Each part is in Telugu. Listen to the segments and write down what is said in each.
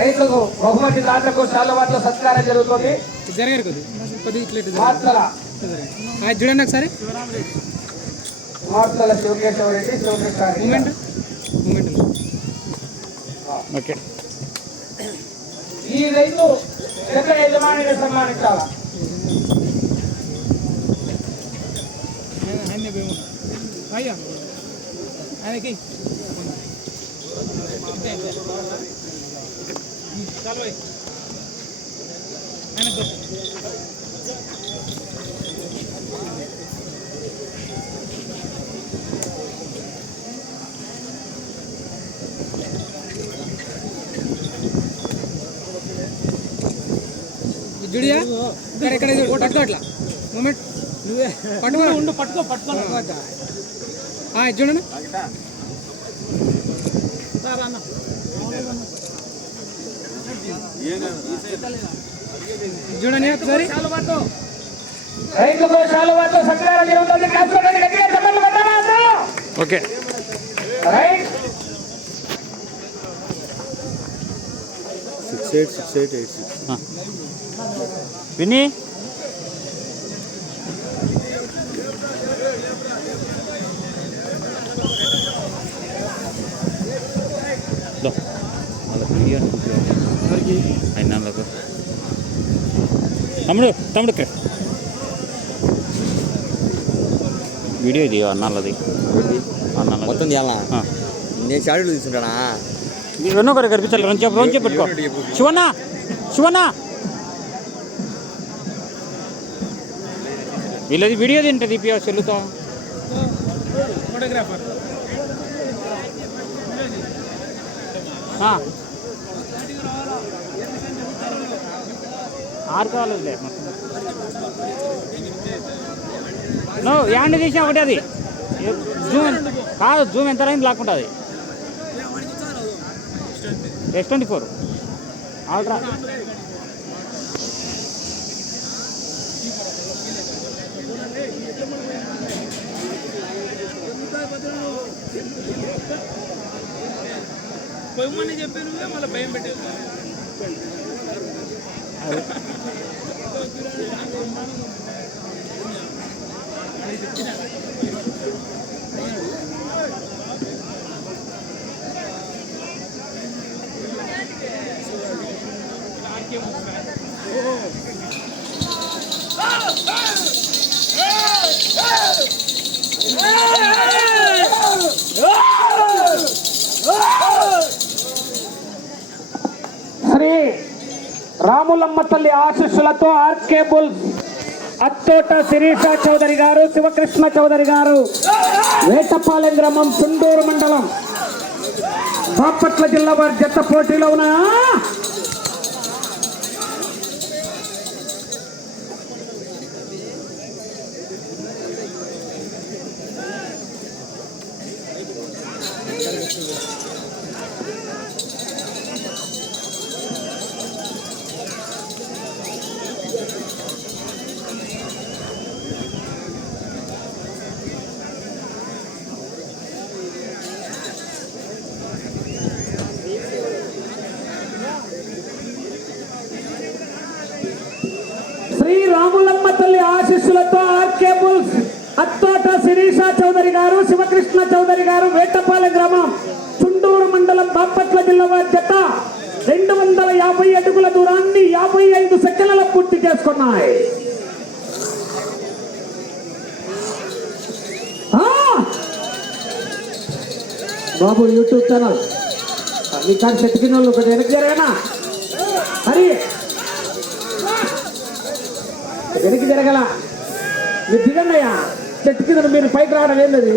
రైతులకు బహుమతి దాతలకు శాలవాట్ల సత్కారం జరుగుతుంది. చూడండి ఒకసారి. మార్తల శివకేశవ రెడ్డి మూమెంట్. ఓకే. ఈ రైతు జత యజమానిని సన్మానించాలా? ఆయనకు. జుడియా? ఇక్కడ ఇక్కడ పట్టుకో అట్లా. మూమెంట్. నువ్వే. పట్టుకో. ఉండు పట్టుకో పట్టుకో. చూడండి. చూడండి ఒకసారి. రైతులకు సత్కారం జరుగుతుంది గట్టిగా అందరూ? Okay. Right. Six eight six eight eight six. విని దో. అయినాళ్ళకు తమ్ముడు తమ్ముడు వీడియో ఇది అన్నాళ్ళది మొత్తం తీయాలా ఆ. నేను షార్ట్లు తీసుకుంటానా మీరు రెండో ఒకరు కనిపించాలి రెండు చెప్పు రెండు చెప్పు పెట్టుకో శివన్న శివన్న వీళ్ళది వీడియో తింటుంది ఇప్పి చెల్లుతో ఫోటోగ్రాఫర్ ఆరు కావాలే మొత్తం. నువ్వు యాండ్ తీసిన ఒకటి అది. జూమ్ కాదు జూమ్ ఎంత రైంది లాక్కుంటుంది ఎస్ ట్వంటీ ఫోర్ ఆల్ట్రా పొమ్మని చెప్పి నువ్వే మళ్ళీ భయం పెట్టేది. Oh! రాములమ్మ తల్లి ఆశీస్సులతో ఆర్కే బుల్ అత్తోట శిరీష చౌదరి గారు శివకృష్ణ చౌదరి గారు వేటపాలెం గ్రామం చుండూరు మండలం బాపట్ల జిల్లా వారి జత పోటీలో ఉన్నా శ్రీ రాములమ్మ తల్లి ఆశీస్సులతో ఆర్కే బుల్స్ అత్తోట శిరీష చౌదరి గారు శివకృష్ణ చౌదరి గారు వేటపాలెం గ్రామం చుండూరు మండలం బాపట్ల జిల్లా వారి జత రెండు వందల యాభై అడుగుల దూరాన్ని యాభై ఐదు సెకండ్ల పూర్తి చేసుకున్నాయి. బాబు యూట్యూబ్ ఛానల్. మీ కానీ చెట్టు వాళ్ళు ఒకటి వెనక్కి జరగనా? వెనక్కి జరగల మీరు దిగండి అయ్యా. చెట్టు కింద మీరు పైకి రావడం ఏం లేదు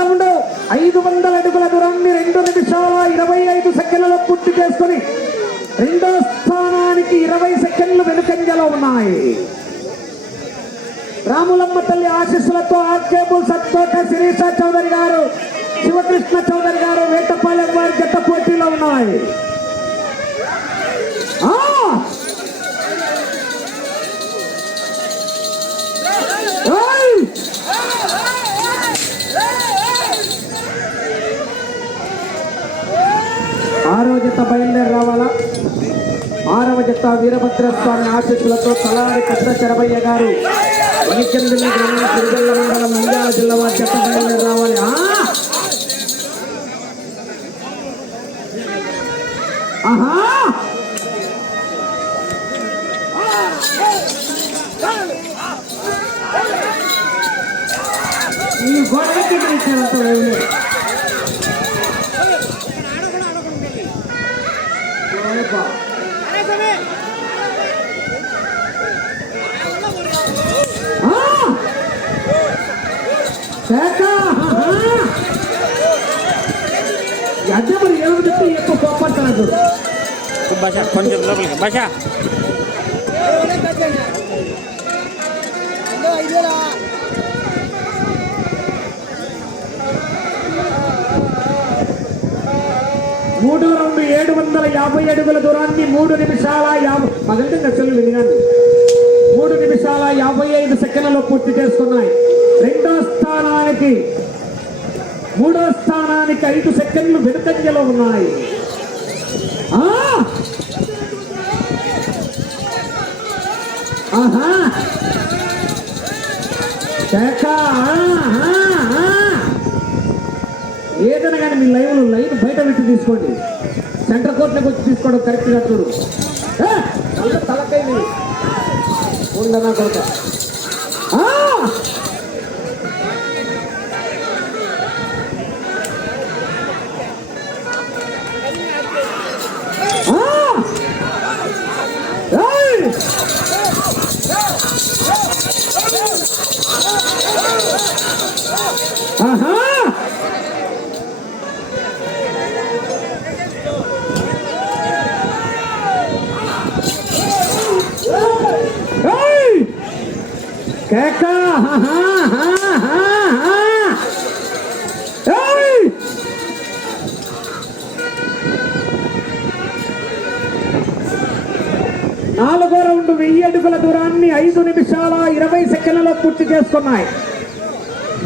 రౌండ్ ఐదు వందల అడుగుల దూరాన్ని రెండు నిమిషాల ఇరవై ఐదు సెకండ్లలో పూర్తి చేసుకుని రెండో స్థానానికి ఇరవై సెకండ్లు వెనుకంజలో ఉన్నాయి. రాములమ్మ తల్లి ఆశీస్సులతో ఆర్కేబుల్ సత్తోట శిరీష చౌదరి గారు శివకృష్ణ చౌదరి గారు వేటపాలెం వారి జత పోటీలో ఉన్నాయి. జత బయలుదేరి రావాలా ఆరవ జత వీరభద్రస్వామి ఆశీస్సులతో తలారి పెద్ద చెరబయ్య గారు. వనిచంద్రుని గ్రామం సిరిగల్ల మండలం నంద్యాల జిల్లా వారి జత బయలుదేరి రావాలి ఆ! ఆహా! ఈ గొడవకి భాష కొంచెం లోపలికి భాష మూడో రౌండ్ ఏడు వందల యాభై అడుగుల దూరాన్ని మూడు నిమిషాల యాభై పగంటే నచ్చలు వినగాను. మూడు నిమిషాల యాభై ఐదు సెకండ్లలో పూర్తి చేస్తున్నాయి రెండో స్థానానికి మూడో స్థానానికి ఐదు సెకండ్లు విడతంజలో ఉన్నాయి. ఆ! ఆహా! ఏదైనా కానీ మీ లైవ్ లైన్ బయట పెట్టి తీసుకోండి. సెంటర్ కోర్టులకు వచ్చి తీసుకోవడం కరెక్ట్గా చూడు తలకై ఉండనా కొడుక. నాలుగో రౌండ్ వెయ్యి అడుగుల దూరాన్ని ఐదు నిమిషాల ఇరవై సెకండ్లలో పూర్తి చేసుకున్నాయి.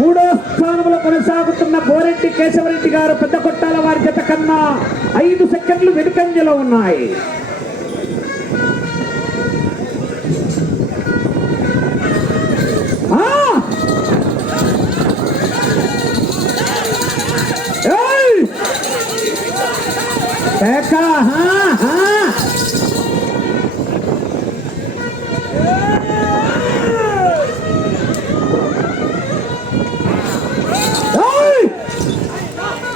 మూడో స్థానంలో కొనసాగుతున్న బోరెడ్డి కేశవరెడ్డి గారు పెద్ద కొట్టాల వారి జత కన్నా ఐదు సెకండ్లు వెనుకంజలో ఉన్నాయి. Eka, ha, ha.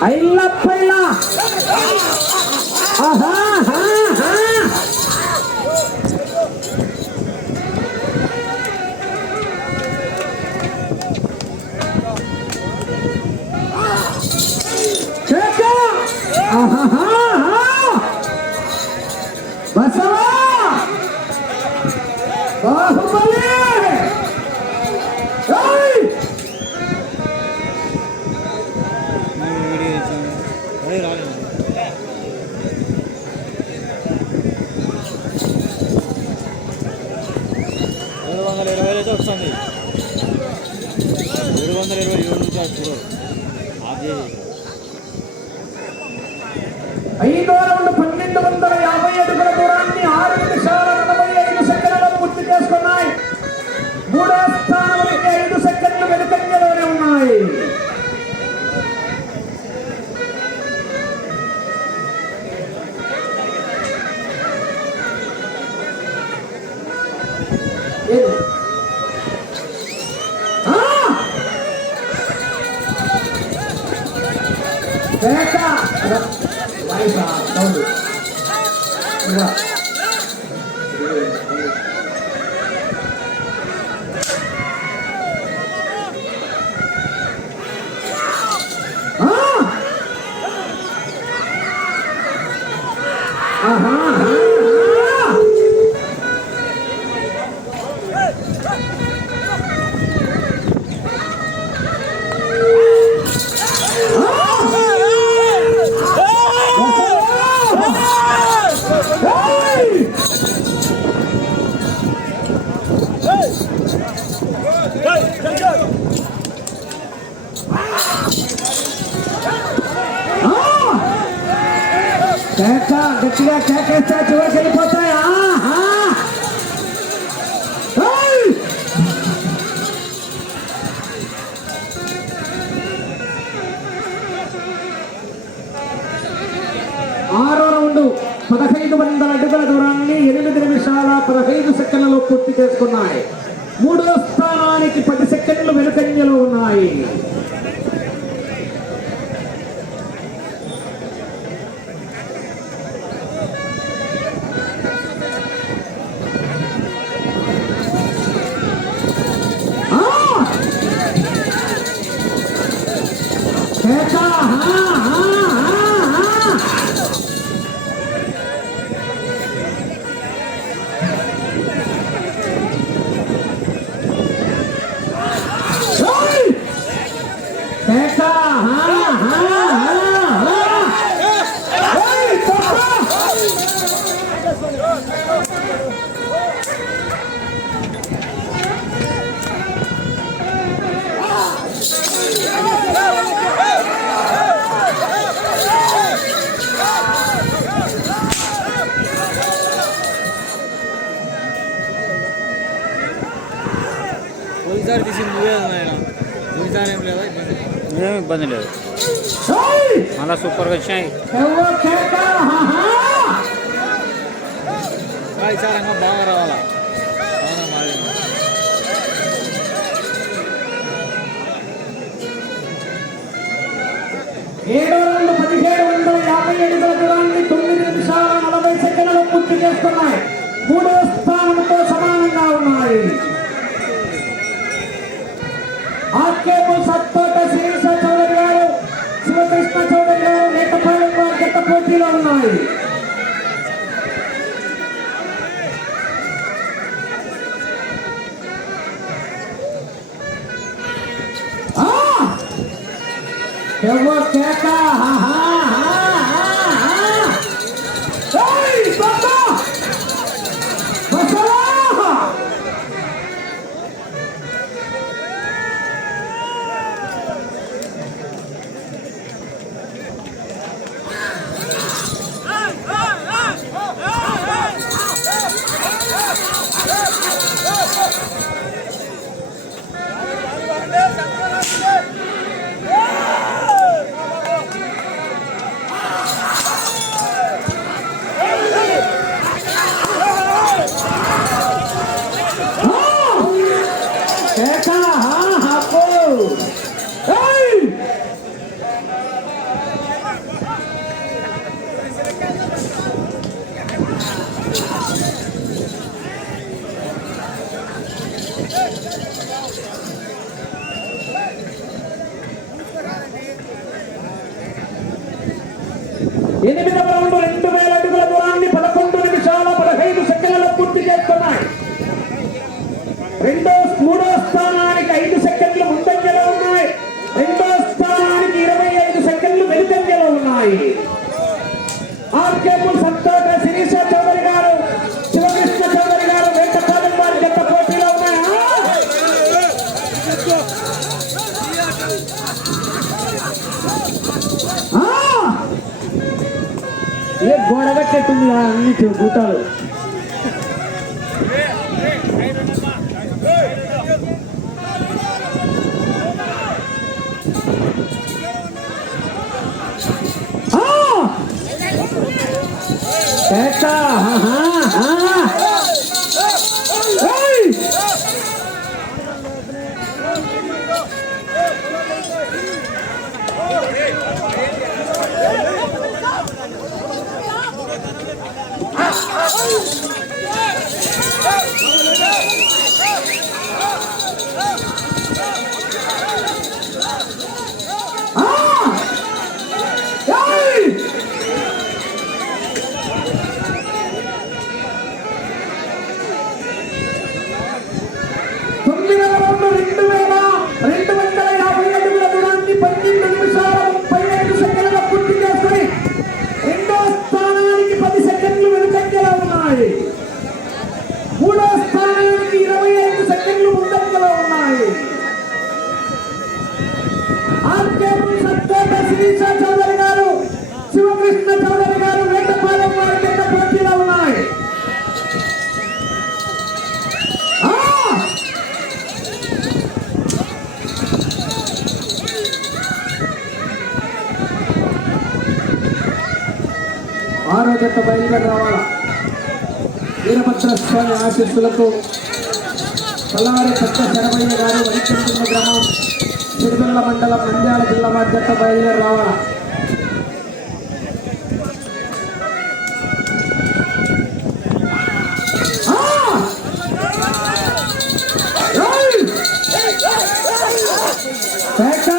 Ay, lapay la. Aha, ha. ఐదో రౌండ్ Uh-huh. ఆరో రౌండ్ పదహైదు వందల అడుగుల దూరాన్ని ఎనిమిది నిమిషాల పదహైదు సెకండ్లలో పూర్తి చేసుకున్నాయి. మూడో స్థానానికి పది సెకండ్లు వెనుకంజలో ఉన్నాయి. ఏం లేదా? ఇబ్బంది లేదు! మళ్ళీ సూపర్గా వచ్చినాయి. ఇంకా బాగా రావాలా? ఏడో రెండు పదిహేడు వందల యాభై అడుగుల దూరాన్ని తొమ్మిది నిమిషాల నలభై సెకండ్లు పూర్తి చేస్తున్నాయి ఆర్కేపు సత్తోట శిరీష చౌదరి గారు శివకృష్ణ చౌదరి గారు నేతపాలెం వారి గత పోటీలో ఉన్నాయి. కేక? ఎనిమిది రెండు వేల pakai tumbang hijau buta lo. Ah, Teta, haha. అధ్యక్షులకు Pallavari కొత్త శరభయ్య గారు వరిచంతున్న గ్రామం సిరిపిల్ల మండలం నంద్యాల జిల్లా బాధ్యత బయలుదేరి రావాలా? Back up.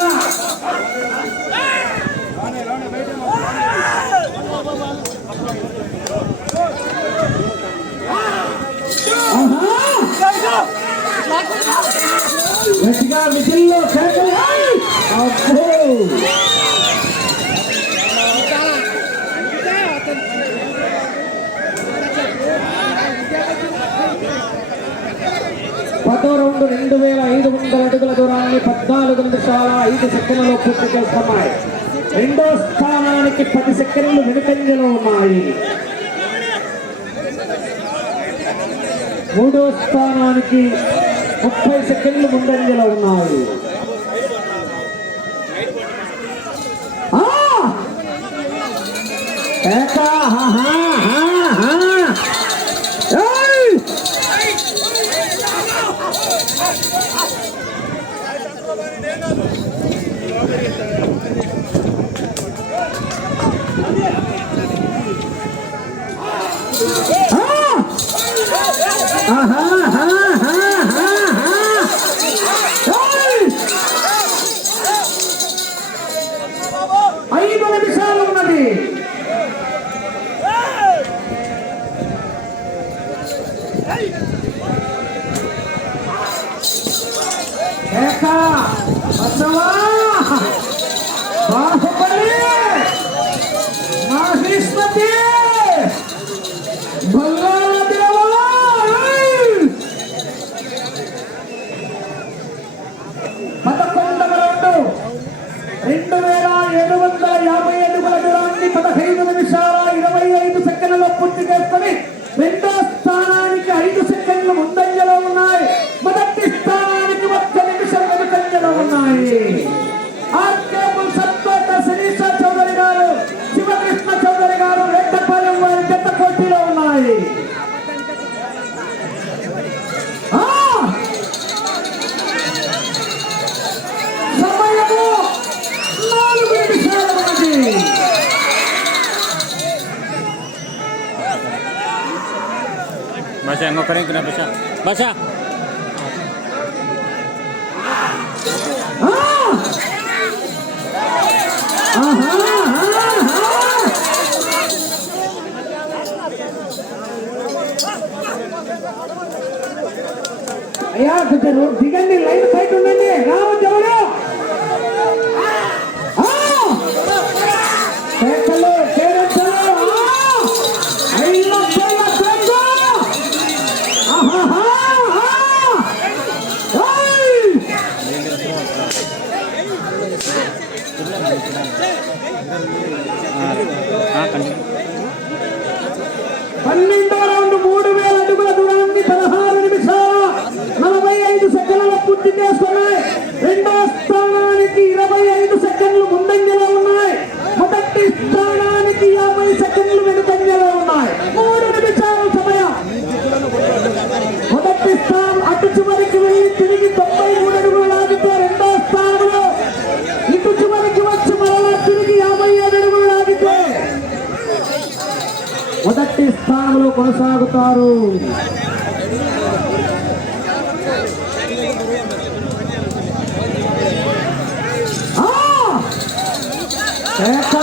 గట్టిగా మిగిల్లో పదో రెండు రెండు వేల ఐదు వందల అడుగుల దూరాన్ని పద్నాలుగు నిమిషాల ఐదు సెకండ్లలో పూర్తి చేస్తున్నాయి. రెండో స్థానానికి పది సెకండ్లు వెనుకంజలో ఉన్నాయి. మూడో స్థానానికి ముప్పై సెకండ్లు ముందంజలో ఉన్నాయి. ఆహా భాషా అయ్యా కొంచెం దిగండి లైన్ బయట ఉండండి. రావద్దు ఎవరు? తిరిగి తొంభై మూడు అడుగులు లాగితే రెండో స్థానంలో. ఇటు చివరికి వచ్చి మరలా తిరిగి యాభై ఏడు అడుగులు లాగితే మొదటి స్థానంలో కొనసాగుతారు. రేఖ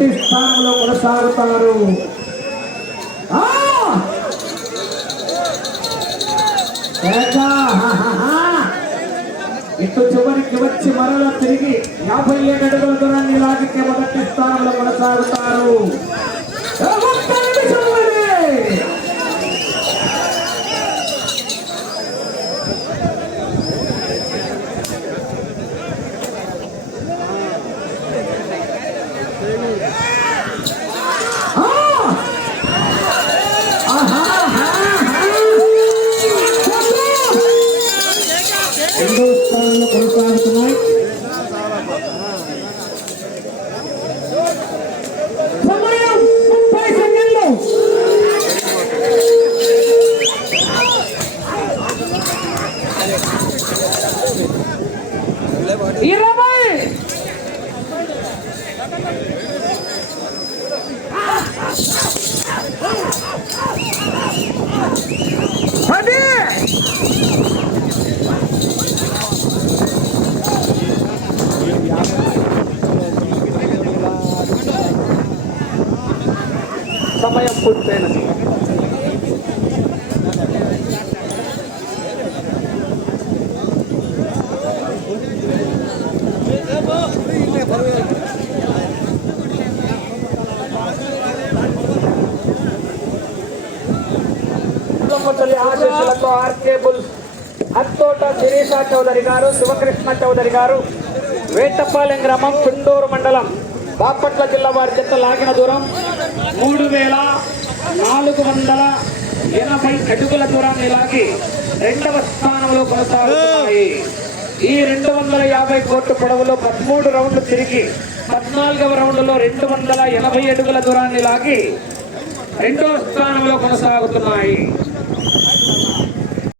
మొదటి స్థానంలో కొనసాగుతారు. ఇటు చివరికి వచ్చి మరలా తిరిగి యాభై ఏడు అడుగుల దూరాన్ని లాగితే మొదటి స్థానంలో కొనసాగుతారు ఏ, ఒక్క నిమిషం ఉంది. ఆ! ఆహా, ఆహా, ఆహా. రెండో స్థానంలో కొనసాగుతున్నాయి సమయం ముప్పై సెకండ్లు ఇరవై పది సమయం పూర్తయినది తల్లి ఆశీస్సులతో ఆర్కే బుల్స్ హత్తోట శిరీష చౌదరి గారు శివకృష్ణ చౌదరి గారు వేటపాలెం గ్రామం పిండూరు మండలం బాపట్ల జిల్లా వారి చెత్త లాగిన దూరం మూడు వేల నాలుగు వందల ఎనభై అడుగుల దూరాన్ని లాగి రెండవ స్థానంలో కొనసాగుతున్నాయి. ఈ రెండు వందల యాభై కోట్ల పొడవులో పదమూడు రౌండ్లు తిరిగి పద్నాలుగవ రౌండ్లో రెండు వందల ఎనభై అడుగుల దూరాన్ని లాగి రెండవ స్థానంలో కొనసాగుతున్నాయి.